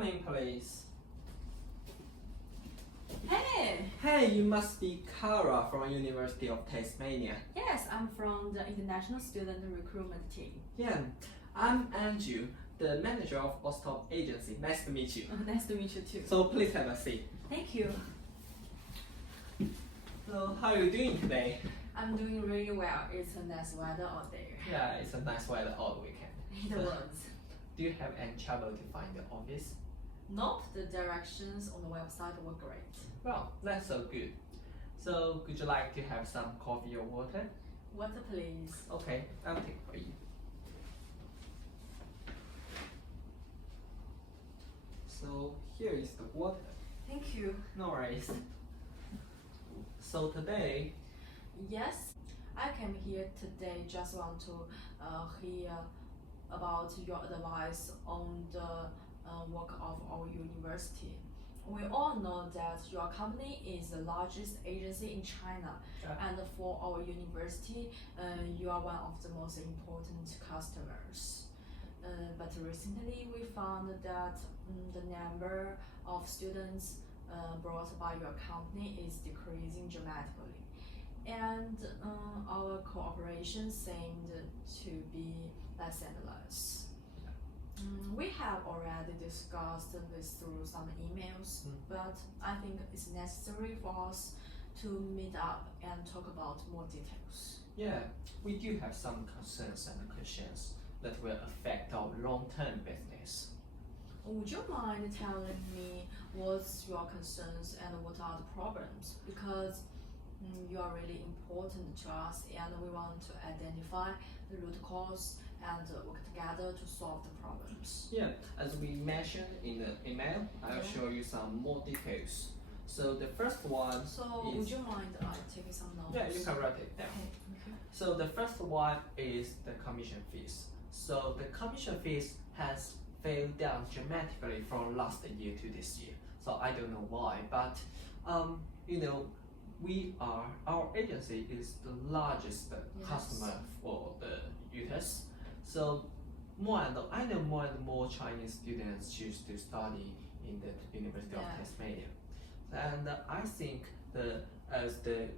Come in, please. Hey! Hey, you must be Kara from University of Tasmania. Yes, I'm from the International Student Recruitment Team. Yeah, I'm Andrew, the manager of Ostop Agency. Nice to meet you. Nice to meet you too. So please have a seat. Thank you. So how are you doing today? I'm doing really well. It's a nice weather out there. Yeah, it's a nice weather all weekend. It was. Do you have any trouble to find the office? Nope, the directions on the website were great. Well, that's so good. So would you like to have some coffee or water? Water, please. Okay, I'll take for you. So here is the water. Thank you. No worries. So today, Yes, I came here today just want to hear about your advice on the work of our university. We all know that your company is the largest agency in China, and for our university, you are one of the most important customers. But recently, we found that the number of students brought by your company is decreasing dramatically, and our cooperation seemed to be less and less. We have already discussed this through some emails, but I think it's necessary for us to meet up and talk about more details. yeah, we do have some concerns and questions that will affect our long-term business. Would you mind telling me what's your concerns and what are the problems? Because you are really important to us, and we want to identify the root cause and work together to solve the problems. Yeah, as we mentioned in the email, I'll show you some more details. So the first one So is, would you mind taking some notes? yeah, you can write it down. Okay, thank you. So the first one is the commission fees. So the commission fees has fell down dramatically from last year to this year. So I don't know why, but our agency is the largest customer for the users. So I know more and more Chinese students choose to study in the University of Tasmania, and I think as the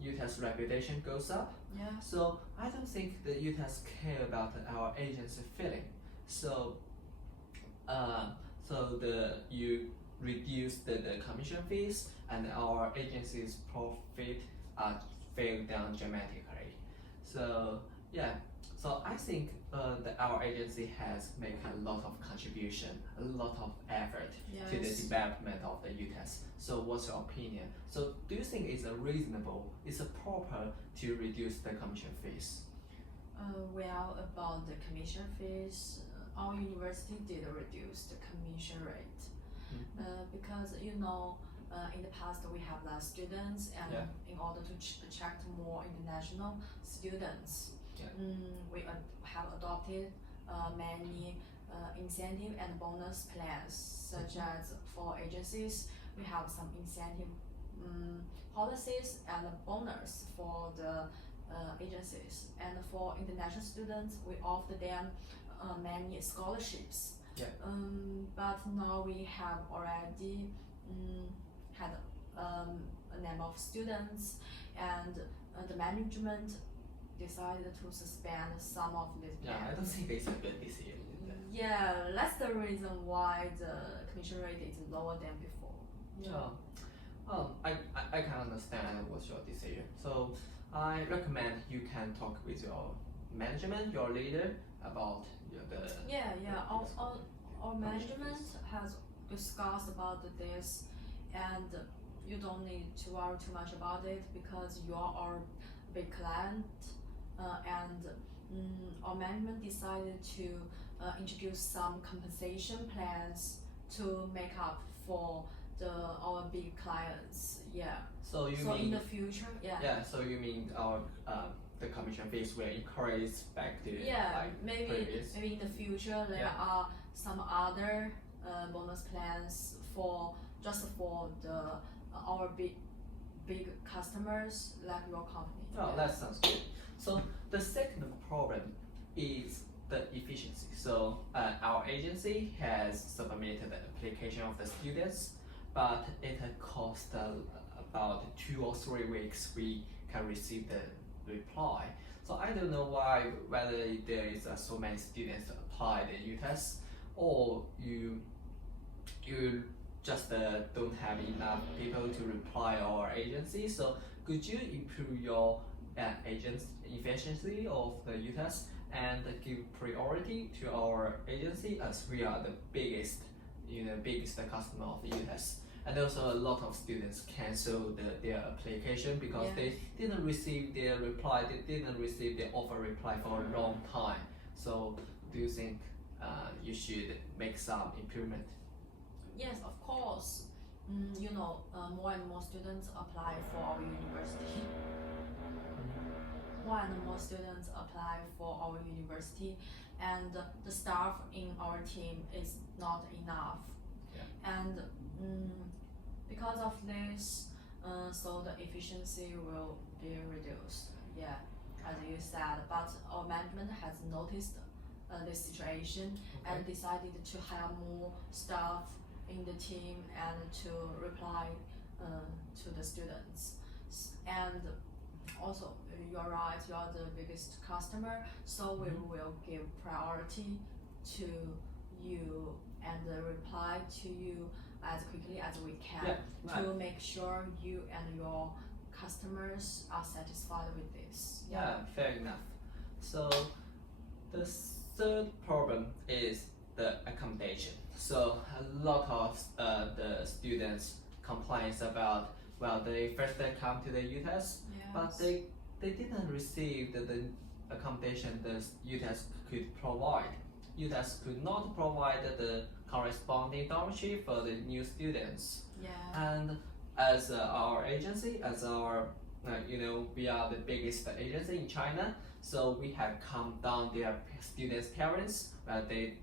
UTAS reputation goes up, so I don't think the UTAS care about our agency feeling. So you reduce the commission fees, and our agency's profit fell down dramatically. So yeah, so I think that our agency has made a lot of contribution, a lot of effort to the development of the UTAS. So what's your opinion? So do you think it's reasonable, it's proper to reduce the commission fees? Well, about the commission fees, our university did reduce the commission rate because in the past we have less students, and in order to attract more international students, we have adopted many incentive and bonus plans, such as for agencies we have some incentive policies and bonus for the agencies, and for international students we offer them many scholarships. But now we have already had a number of students, and the management decided to suspend some of these plans. I don't think it's a good decision. Yeah, that's the reason why the commission rate is lower than before. I can understand what's your decision. So I recommend you can talk with your management, your leader, about our management has discussed about this, and you don't need to worry too much about it because you are our big client, and our management decided to introduce some compensation plans to make up for our big clients. So in the future, so you mean our the commission fees will increase back to maybe in the future there are some other bonus plans for our big customers like your company. That sounds good. So the second problem is the efficiency. So our agency has submitted the application of the students, but it cost about 2 or 3 weeks we can receive the reply. So I don't know whether there is so many students apply the UTES, or you just don't have enough people to reply our agency. So could you improve your agent's efficiency of the UTES and give priority to our agency, as we are the biggest customer of the UTES? And also a lot of students cancel their application because they didn't receive their reply, they didn't receive their offer reply for a long time. So do you think you should make some improvement? Yes, of course. More and more students apply for our university. More and more students apply for our university, and the staff in our team is not enough. And because of this, so the efficiency will be reduced. Yeah, as you said. But our management has noticed this situation and decided to hire more staff in the team and to reply to the students. And also, you're right, you're the biggest customer, so we will give priority to you and reply to you as quickly as we can to make sure you and your customers are satisfied with this. Yeah, fair enough. So the third problem is the accommodation. So a lot of the students complains about, well, they first come to the UTES, but they didn't receive the accommodation the UTES could provide. UTES could not provide the corresponding dormitory for the new students. And as our agency, as our we are the biggest agency in China, so we have calmed down their students' parents. They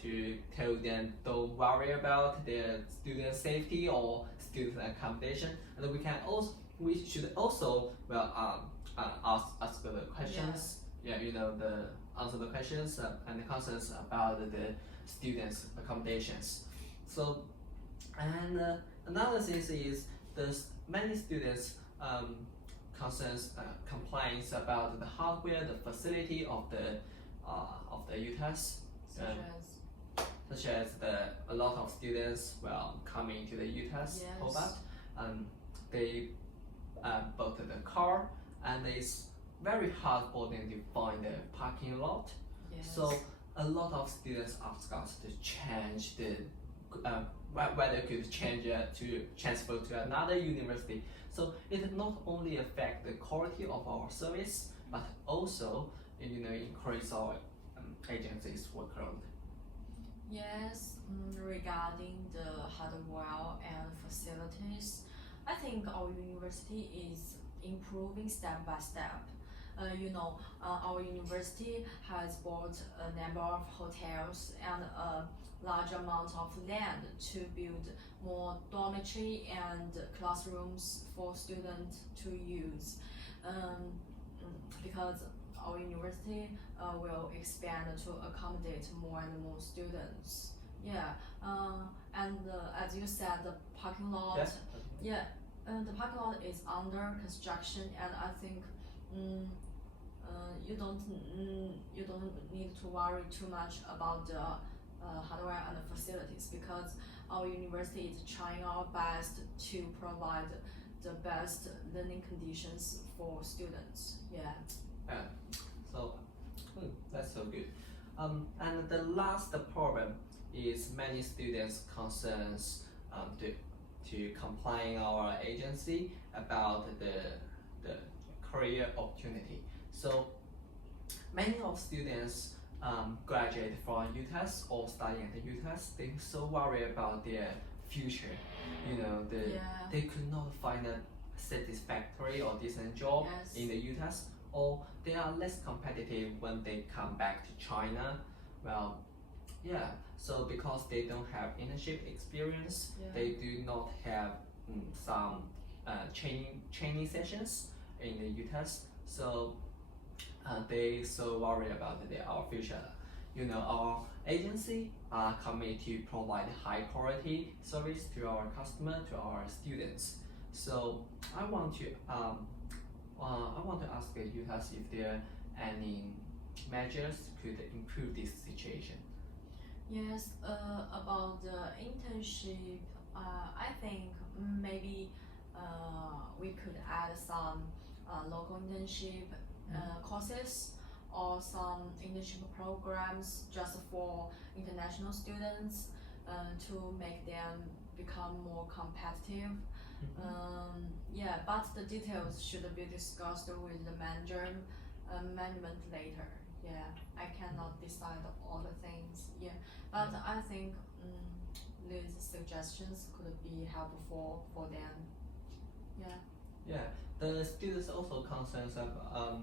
to tell them don't worry about their student safety or student accommodation, and we should also ask the questions. Answer the questions and the concerns about the students' accommodations. So, and another thing is many students complaints about the hardware, the facility of the UTES. Such as a lot of students coming to the UTES Hobart, they bought the car, and it's very hard for them to find the parking lot. So a lot of students ask us to change whether could change to transfer to another university. So it not only affect the quality of our service, but also increase our agency's workload. Yes, regarding the hardware and facilities, I think our university is improving step by step. Our university has bought a number of hotels and a large amount of land to build more dormitory and classrooms for students to use. Because our university will expand to accommodate more and more students. And as you said, the parking lot. The parking lot is under construction, and I think you don't need to worry too much about the hardware and the facilities, because our university is trying our best to provide the best learning conditions for students. So that's so good. And the last problem is many students concerns to complain our agency about the career opportunity. So many of students graduate from UTES or studying at the UTES, they so worry about their future. They could not find a satisfactory or decent job in the UTES, or they are less competitive when they come back to China. So because they don't have internship experience, they do not have some training sessions in the UTES. So they so worried about our future. You know, our agency are committed to provide high quality service to our customer, to our students. So I want to ask you guys if there are any measures could improve this situation. Yes, about the internship, I think maybe we could add some local internship courses or some internship programs just for international students to make them become more competitive. Yeah, but the details should be discussed with the management later. Yeah, I cannot decide all the things. Yeah, but I think these suggestions could be helpful for them. Yeah. Yeah, the students also concerns about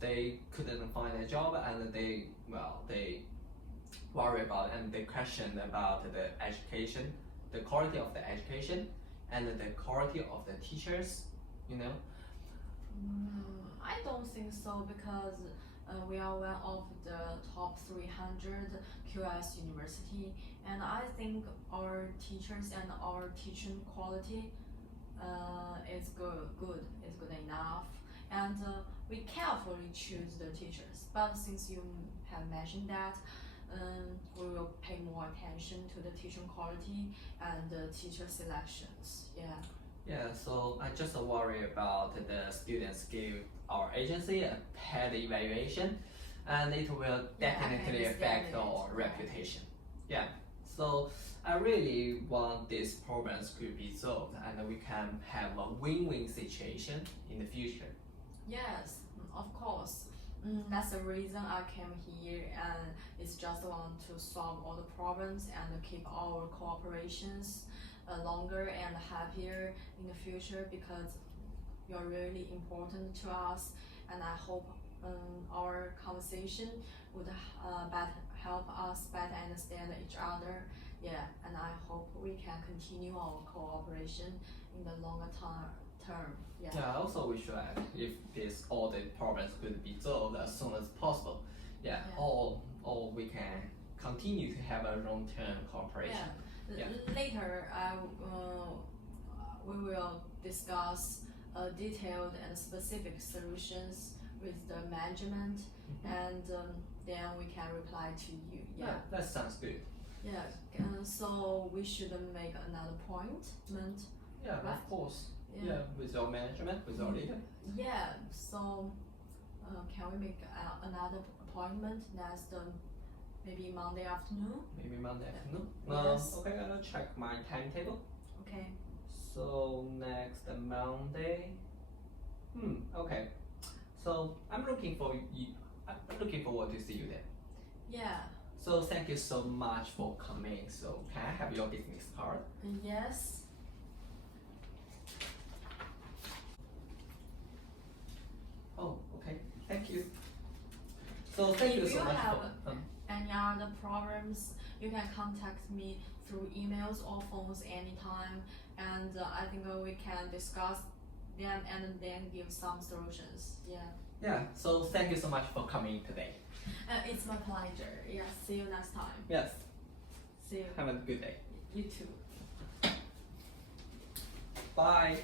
they couldn't find a job and they worry about and they question about the education, the quality of the education and the quality of the teachers, you know. I don't think so because we are one of the top 300 QS university, and I think our teachers and our teaching quality is good, is good enough, and we carefully choose the teachers. But since you have mentioned that, we will pay more attention to the teaching quality and the teacher selections. Yeah. Yeah, so I just worry about the students give our agency a paid evaluation and it will definitely affect our reputation. Yeah, so I really want these problems could be solved and we can have a win-win situation in the future. Yes, of course. That's the reason I came here, and it's just want to solve all the problems and keep our cooperations longer and happier in the future because you're really important to us, and I hope our conversation would help us better understand each other. Yeah, and I hope we can continue our cooperation in the longer term. Yeah. Yeah, also we should add if all the problems could be solved as soon as possible. Yeah, or we can continue to have a long-term cooperation. Yeah. Later, we will discuss detailed and specific solutions with the management, and then we can reply to you. Yeah. That sounds good. Yeah. So we should make another appointment. Yeah, right? of course. Yeah, with your management, with your leader. Yeah. So, can we make another appointment next maybe Monday afternoon? Maybe Monday afternoon. Yes. Okay, I'll check my timetable. Okay. So next Monday. Okay. So I'm looking forward to see you there. Yeah. So thank you so much for coming. So can I have your business card? Yes. Oh, okay. Thank you. So thank you so much If you have for. any other problems, you can contact me through emails or phones anytime, and I think we can discuss them and then give some solutions. Yeah. Yeah. So thank you so much for coming today. It's my pleasure. Yeah. See you next time. Yes. See you. Have a good day. You too. Bye.